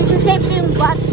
What's his name? Black